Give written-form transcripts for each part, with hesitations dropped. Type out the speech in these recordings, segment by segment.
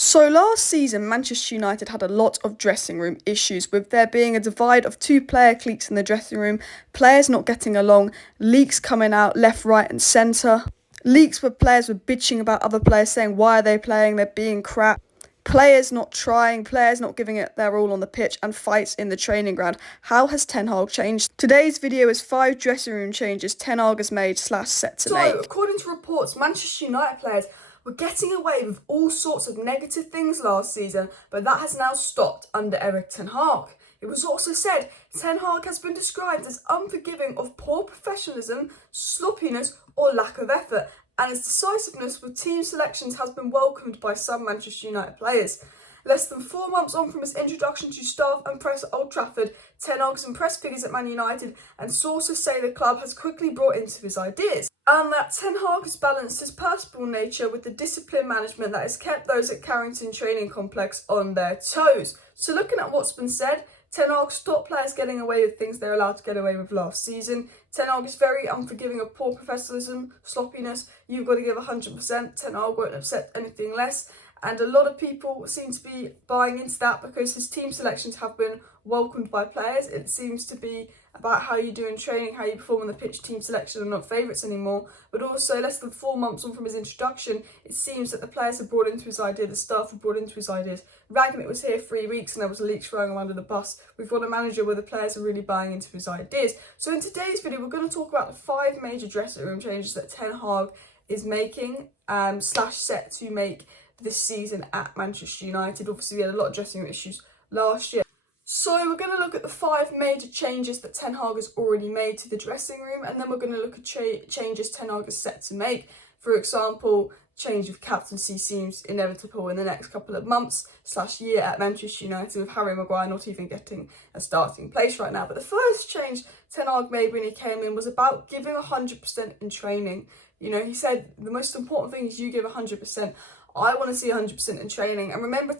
So last season, Manchester United had a lot of dressing room issues, with there being a divide of two player cliques in the dressing room, players not getting along, leaks coming out left, right and centre, leaks where players were bitching about other players, saying why are they playing, they're being crap, players not trying, players not giving it their all on the pitch, and fights in the training ground. How has Ten Hag changed? Today's video is 5 dressing room changes Ten Hag has made / set to make. So, according to reports, Manchester United players were getting away with all sorts of negative things last season, but that has now stopped under Erik Ten Hag. It was also said Ten Hag has been described as unforgiving of poor professionalism, sloppiness or lack of effort, and his decisiveness with team selections has been welcomed by some Manchester United players. Less than 4 months on from his introduction to staff and press at Old Trafford, Ten Hag's impressed figures at Man United, and sources say the club has quickly brought into his ideas, and that Ten Hag has balanced his personal nature with the discipline management that has kept those at Carrington Training Complex on their toes. So looking at what's been said, Ten Hag stopped players getting away with things they're allowed to get away with last season. Ten Hag is very unforgiving of poor professionalism, sloppiness. You've got to give 100%. Ten Hag won't accept anything less. And a lot of people seem to be buying into that because his team selections have been welcomed by players. It seems to be about how you do in training, how you perform on the pitch. Team selection are not favourites anymore. But also, less than 4 months on from his introduction, it seems that the players have brought into his idea, the staff have brought into his ideas. Ragnick was here 3 weeks and there was a leak throwing him under the bus. We've got a manager where the players are really buying into his ideas. So in today's video, we're going to talk about the 5 major dressing room changes that Ten Hag is making / set to make this season at Manchester United. Obviously, we had a lot of dressing room issues last year. So we're going to look at the 5 major changes that Ten Hag has already made to the dressing room, and then we're going to look at changes Ten Hag is set to make. For example, change of captaincy seems inevitable in the next couple of months / year at Manchester United, with Harry Maguire not even getting a starting place right now. But the first change Ten Hag made when he came in was about giving 100% in training. You know, he said the most important thing is you give 100%. I want to see 100% in training. And remember,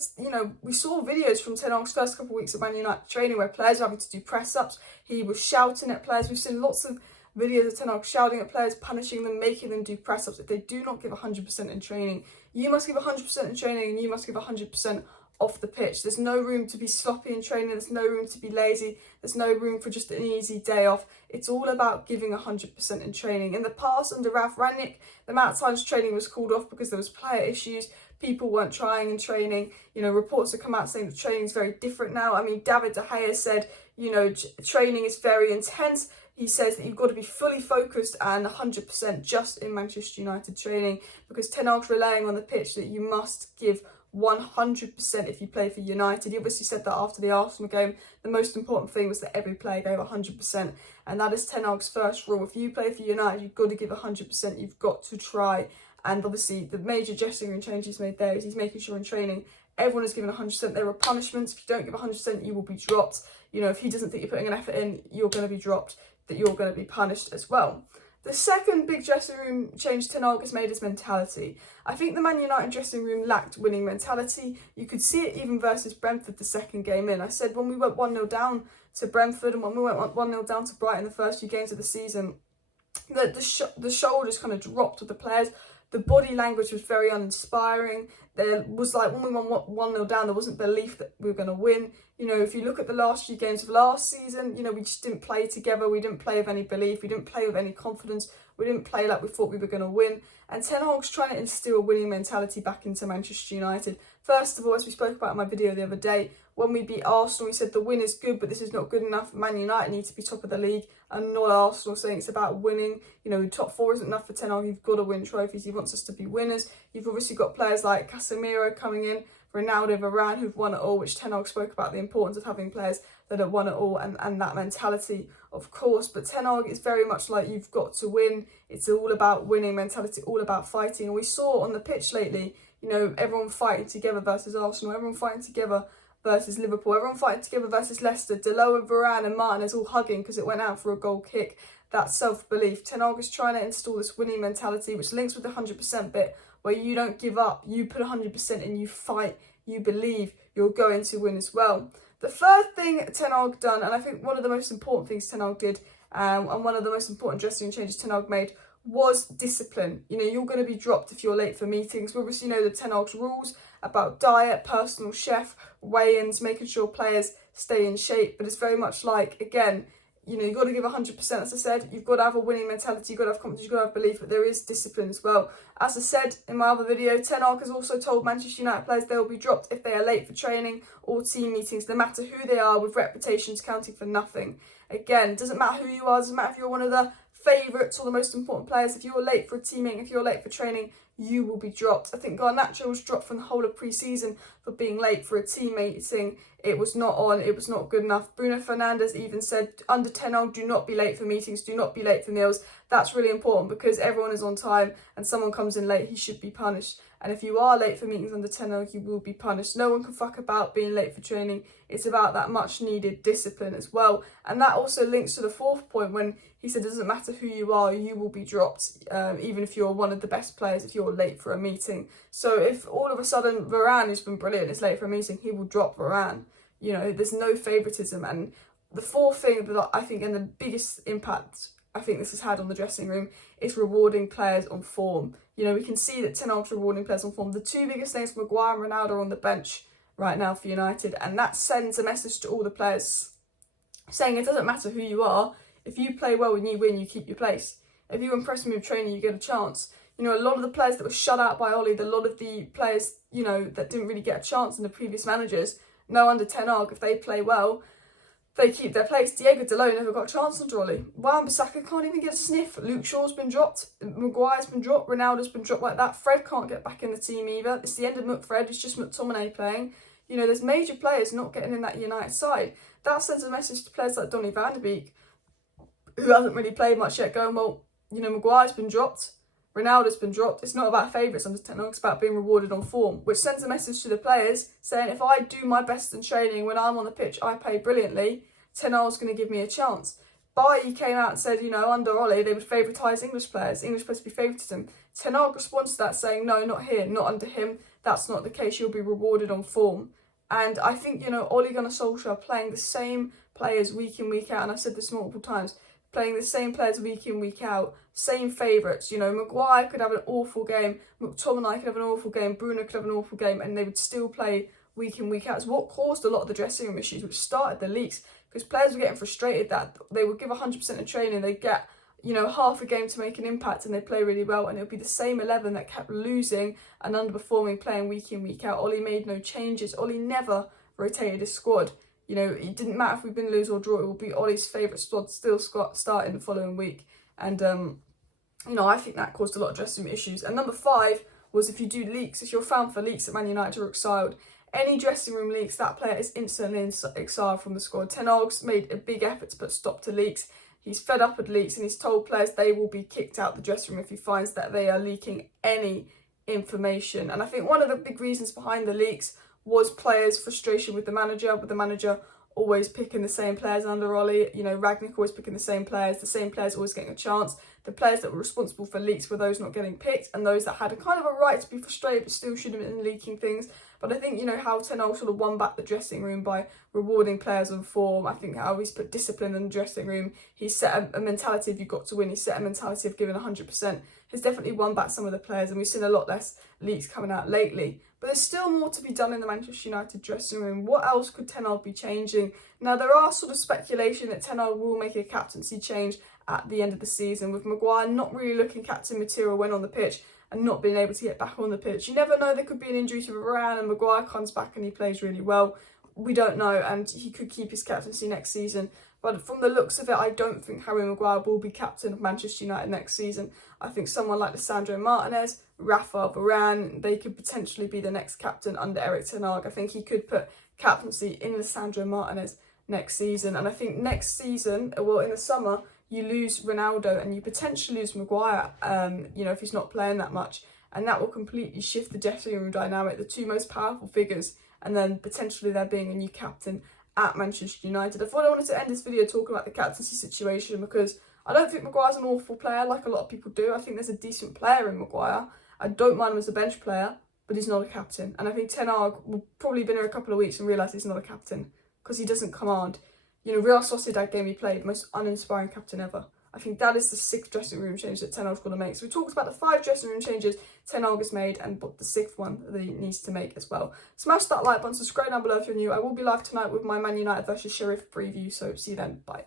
we saw videos from Ten Hag's first couple of weeks of Man United training where players were having to do press-ups. He was shouting at players. We've seen lots of videos of Ten Hag shouting at players, punishing them, making them do press-ups if they do not give 100% in training. You must give 100% in training and you must give 100% off the pitch. There's no room to be sloppy in training. There's no room to be lazy. There's no room for just an easy day off. It's all about giving 100% in training. In the past, under Ralph Rangnick, the amount of times training was called off because there was player issues. People weren't trying in training. Reports have come out saying that training is very different now. I mean, David De Gea said, training is very intense. He says that you've got to be fully focused and 100% just in Manchester United training, because Ten Hag's relying on the pitch that you must give 100% if you play for United. He obviously said that after the Arsenal game. The most important thing was that every player gave 100%, and that is Ten Hag's first rule. If you play for United, you've got to give 100%. You've got to try. And obviously, the major dressing room change he's made there is he's making sure in training everyone is given 100%. There are punishments. If you don't give 100%, you will be dropped. If he doesn't think you're putting an effort in, you're going to be dropped, that you're going to be punished as well. The second big dressing room change Ten Hag has made is mentality. I think the Man United dressing room lacked winning mentality. You could see it even versus Brentford the second game in. I said when we went 1-0 down to Brentford and when we went 1-0 down to Brighton the first few games of the season, that the shoulders kind of dropped with the players. The body language was very uninspiring. There was when we won 1-0 down, there wasn't belief that we were going to win. If you look at the last few games of last season, we just didn't play together. We didn't play with any belief. We didn't play with any confidence. We didn't play like we thought we were going to win. And Ten Hag's trying to instill a winning mentality back into Manchester United. First of all, as we spoke about in my video the other day, when we beat Arsenal, we said the win is good, but this is not good enough. Man United need to be top of the league and not Arsenal, saying it's about winning. Top 4 isn't enough for Ten Hag. You've got to win trophies. He wants us to be winners. You've obviously got players like Casemiro coming in, Ronaldo, Varane, who've won it all, which Ten Hag spoke about the importance of having players that have won it all and that mentality, of course. But Ten Hag is very much like, you've got to win. It's all about winning mentality, all about fighting. And we saw on the pitch lately, everyone fighting together versus Arsenal, everyone fighting together versus Liverpool, everyone fighting together versus Leicester, Delo and Varane and Martinez all hugging because it went out for a goal kick. That self-belief. Ten Hag is trying to install this winning mentality, which links with the 100% bit, where you don't give up, you put 100% in, you fight, you believe you're going to win as well. The third thing Ten Hag done, and I think one of the most important things Ten Hag did, and one of the most important dressing room changes Ten Hag made, was discipline. You're going to be dropped if you're late for meetings. We obviously know the Ten Hag's rules, about diet, personal chef, weigh-ins, making sure players stay in shape. But it's very much like, again, you've got to give 100%, as I said. You've got to have a winning mentality, you've got to have confidence, you've got to have belief, but there is discipline as well. As I said in my other video, Ten Hag has also told Manchester United players they will be dropped if they are late for training or team meetings, no matter who they are, with reputations counting for nothing. Again, it doesn't matter who you are, it doesn't matter if you're one of the favourites or the most important players. If you're late for a team meeting, if you're late for training, you will be dropped. I think Garnacho was dropped from the whole of pre-season for being late for a team meeting. It was not on, it was not good enough. Bruno Fernandes even said, under Ten Hag, do not be late for meetings, do not be late for meals. That's really important because everyone is on time and someone comes in late, he should be punished. And if you are late for meetings under Ten Hag, you will be punished. No one can fuck about being late for training. It's about that much needed discipline as well. And that also links to the fourth point when he said it doesn't matter who you are, you will be dropped, even if you're one of the best players, if you're late for a meeting. So if all of a sudden Varane, who's been brilliant, is late for a meeting, he will drop Varane. There's no favouritism. And the fourth thing that I think, and the biggest impact I think this has had on the dressing room, is rewarding players on form. We can see that Ten Hag's rewarding players on form. The two biggest things, Maguire and Ronaldo, are on the bench right now for United, and that sends a message to all the players saying it doesn't matter who you are. If you play well and you win, you keep your place. If you impress me with training, you get a chance. A lot of the players that were shut out by Ollie, a lot of the players, that didn't really get a chance in the previous managers, know under Ten Hag, if they play well, they keep their place. Diego Dalot never got a chance under Ollie. Wan-Bissaka can't even get a sniff. Luke Shaw's been dropped. Maguire's been dropped. Ronaldo's been dropped like that. Fred can't get back in the team either. It's the end of McFred. It's just McTominay playing. There's major players not getting in that United side. That sends a message to players like Donny van de Beek, who hasn't really played much yet, going, well, Maguire's been dropped. Ronaldo's been dropped. It's not about favourites under Ten Hag, it's about being rewarded on form, which sends a message to the players saying, if I do my best in training, when I'm on the pitch, I play brilliantly, Ten Hag's going to give me a chance. Bailly came out and said, under Ollie, they would favoritise English players would be favouritism. Ten Hag responds to that saying, no, not here, not under him. That's not the case. You'll be rewarded on form. And I think, Ole Gunnar Solskjaer playing the same players week in, week out, and I've said this multiple times, playing the same players week in, week out, same favourites. Maguire could have an awful game, McTominay could have an awful game, Bruno could have an awful game, and they would still play week in, week out. It's what caused a lot of the dressing room issues, which started the leaks, because players were getting frustrated that they would give 100% in training, they'd get, half a game to make an impact and they play really well, and it would be the same 11 that kept losing and underperforming, playing week in, week out. Ollie made no changes. Ollie never rotated his squad. It didn't matter if we've been lose or draw, it will be Ollie's favourite squad still starting the following week. And, I think that caused a lot of dressing room issues. And number 5 was, if you do leaks, if you're found for leaks at Man United or exiled, any dressing room leaks, that player is instantly exiled from the squad. Ten Hag's made a big effort to put stop to leaks. He's fed up with leaks and he's told players they will be kicked out the dressing room if he finds that they are leaking any information. And I think one of the big reasons behind the leaks was players' frustration with the manager always picking the same players under Ollie. Ragnick always picking the same players always getting a chance. The players that were responsible for leaks were those not getting picked, and those that had a kind of a right to be frustrated but still should have been leaking things. But I think, how Ten Hag sort of won back the dressing room by rewarding players on form. I think how he's put discipline in the dressing room. He's set a mentality of you've got to win. He's set a mentality of giving 100%. Has definitely won back some of the players, and we've seen a lot less leaks coming out lately. But there's still more to be done in the Manchester United dressing room. What else could Ten Hag be changing? Now, there are sort of speculation that Ten Hag will make a captaincy change at the end of the season, with Maguire not really looking captain material when on the pitch and not being able to get back on the pitch. You never know, there could be an injury to Varane and Maguire comes back and he plays really well. We don't know, and he could keep his captaincy next season. But from the looks of it, I don't think Harry Maguire will be captain of Manchester United next season. I think someone like Lisandro Martinez, Rafa, Varane, they could potentially be the next captain under Erik ten Hag. I think he could put captaincy in Lisandro Martinez next season. And I think next season, well, in the summer, you lose Ronaldo and you potentially lose Maguire, if he's not playing that much. And that will completely shift the dressing room dynamic, the two most powerful figures, and then potentially there being a new captain at Manchester United. I thought I wanted to end this video talking about the captaincy situation because I don't think Maguire's an awful player like a lot of people do. I think there's a decent player in Maguire. I don't mind him as a bench player, but he's not a captain. And I think Ten Hag will probably be there a couple of weeks and realise he's not a captain because he doesn't command. Real Sociedad game he played, most uninspiring captain ever. I think that is the 6th dressing room change that Ten Hag's going to make. So we talked about the 5 dressing room changes Ten Hag has made and what the 6th one that he needs to make as well. Smash that like button, subscribe down below if you're new. I will be live tonight with my Man United versus Sheriff preview, so see you then. Bye.